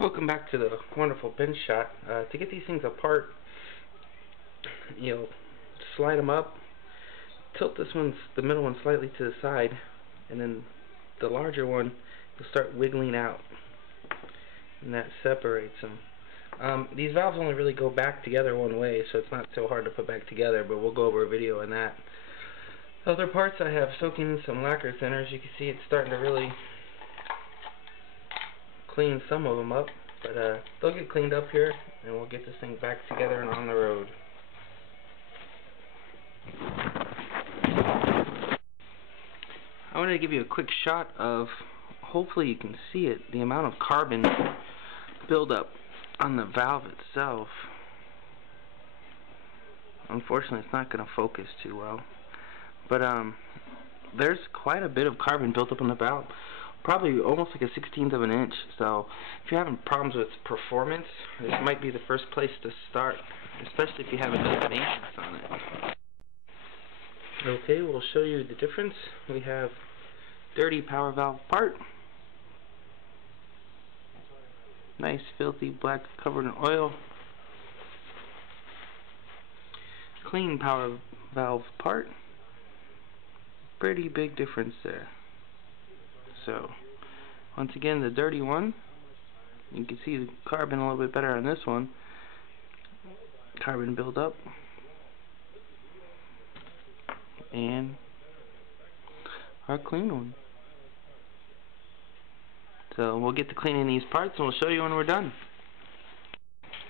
Welcome back to the wonderful bench shot. To get these things apart, you'll slide them up, tilt the middle one slightly to the side, and then the larger one you'll start wiggling out, and that separates them. These valves only really go back together one way, so it's not so hard to put back together, but we'll go over a video on that. Other parts I have soaking in some lacquer thinner. As you can see, it's starting to really clean some of them up, but they'll get cleaned up here and we'll get this thing back together and on the road. I wanted to give you a quick shot of, hopefully you can see it, the amount of carbon buildup on the valve itself. Unfortunately, it's not going to focus too well, but there's quite a bit of carbon built up on the valve. Probably almost like a 1/16 of an inch. So if you're having problems with performance, this might be the first place to start, especially if you haven't done maintenance on it. Okay, we'll show you the difference. We have dirty power valve part, nice filthy black covered in oil. Clean power valve part, pretty big difference there. So, once again, the dirty one, you can see the carbon a little bit better on this one. Carbon buildup. And our clean one. So, we'll get to cleaning these parts and we'll show you when we're done.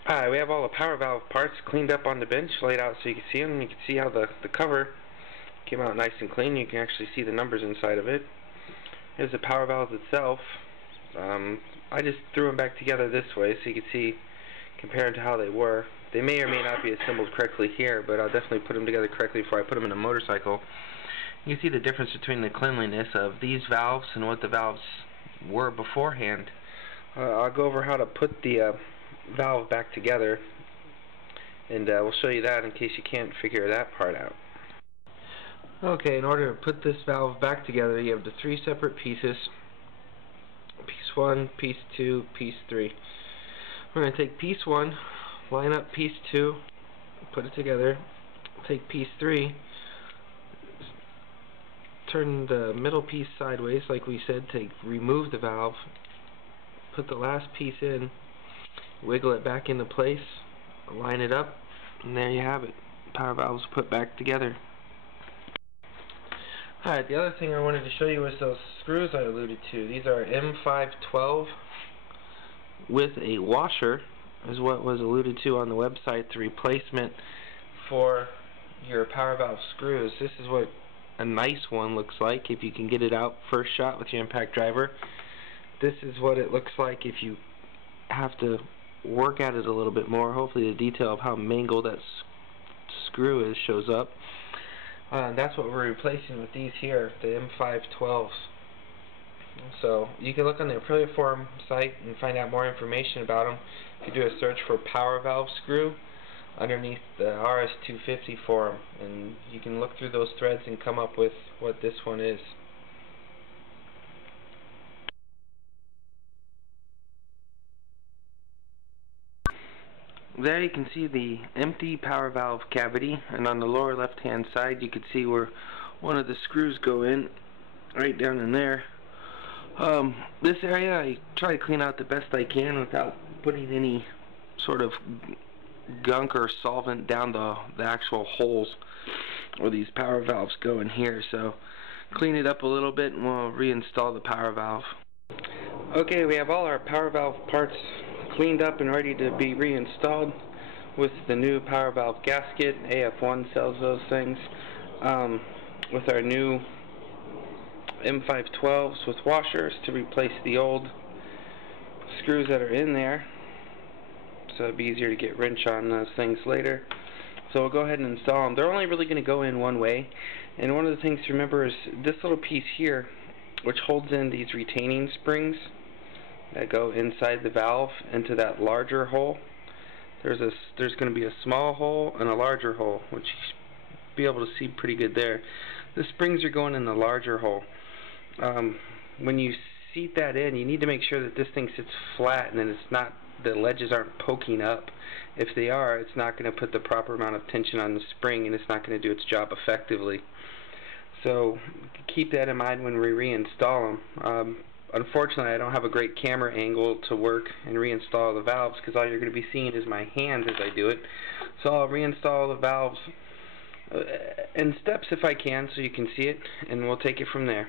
Alright, we have all the power valve parts cleaned up on the bench, laid out so you can see them. You can see how the cover came out nice and clean. You can actually see the numbers inside of it. Here's the power valves itself. I just threw them back together this way so you can see compared to how they were. They may or may not be assembled correctly here, but I'll definitely put them together correctly before I put them in a motorcycle. You can see the difference between the cleanliness of these valves and what the valves were beforehand. I'll go over how to put the valve back together, and we'll show you that in case you can't figure that part out. Okay, in order to put this valve back together, you have the three separate pieces. Piece 1, piece 2, piece 3. We're going to take piece 1, line up piece 2, put it together. Take piece 3, turn the middle piece sideways like we said to remove the valve. Put the last piece in, wiggle it back into place, line it up, and there you have it. Power valves put back together. Alright, the other thing I wanted to show you was those screws I alluded to. These are M512 with a washer, is what was alluded to on the website, the replacement for your power valve screws. This is what a nice one looks like if you can get it out first shot with your impact driver. This is what it looks like if you have to work at it a little bit more. Hopefully the detail of how mangled that screw is shows up. That's what we're replacing with these here, the M512s. So you can look on the Aprilia forum site and find out more information about them. You can do a search for power valve screw underneath the RS250 forum, and you can look through those threads and come up with what this one is. There you can see the empty power valve cavity, and on the lower left hand side you can see where one of the screws go in, right down in there. This area I try to clean out the best I can without putting any sort of gunk or solvent down the actual holes where these power valves go in here. So clean it up a little bit and we'll reinstall the power valve. Okay, we have all our power valve parts cleaned up and ready to be reinstalled with the new power valve gasket. AF1 sells those things. With our new M512s with washers to replace the old screws that are in there, so it'd be easier to get wrench on those things later. So we'll go ahead and install them. They're only really going to go in one way, and one of the things to remember is this little piece here, which holds in these retaining springs that go inside the valve into that larger hole. There's going to be a small hole and a larger hole, which you should be able to see pretty good there. The springs are going in the larger hole. When you seat that in, you need to make sure that this thing sits flat and then it's not, the ledges aren't poking up. If they are, it's not going to put the proper amount of tension on the spring and it's not going to do its job effectively. So keep that in mind when we reinstall them. Unfortunately, I don't have a great camera angle to work and reinstall the valves because all you're going to be seeing is my hands as I do it. So I'll reinstall the valves in steps if I can so you can see it, and we'll take it from there.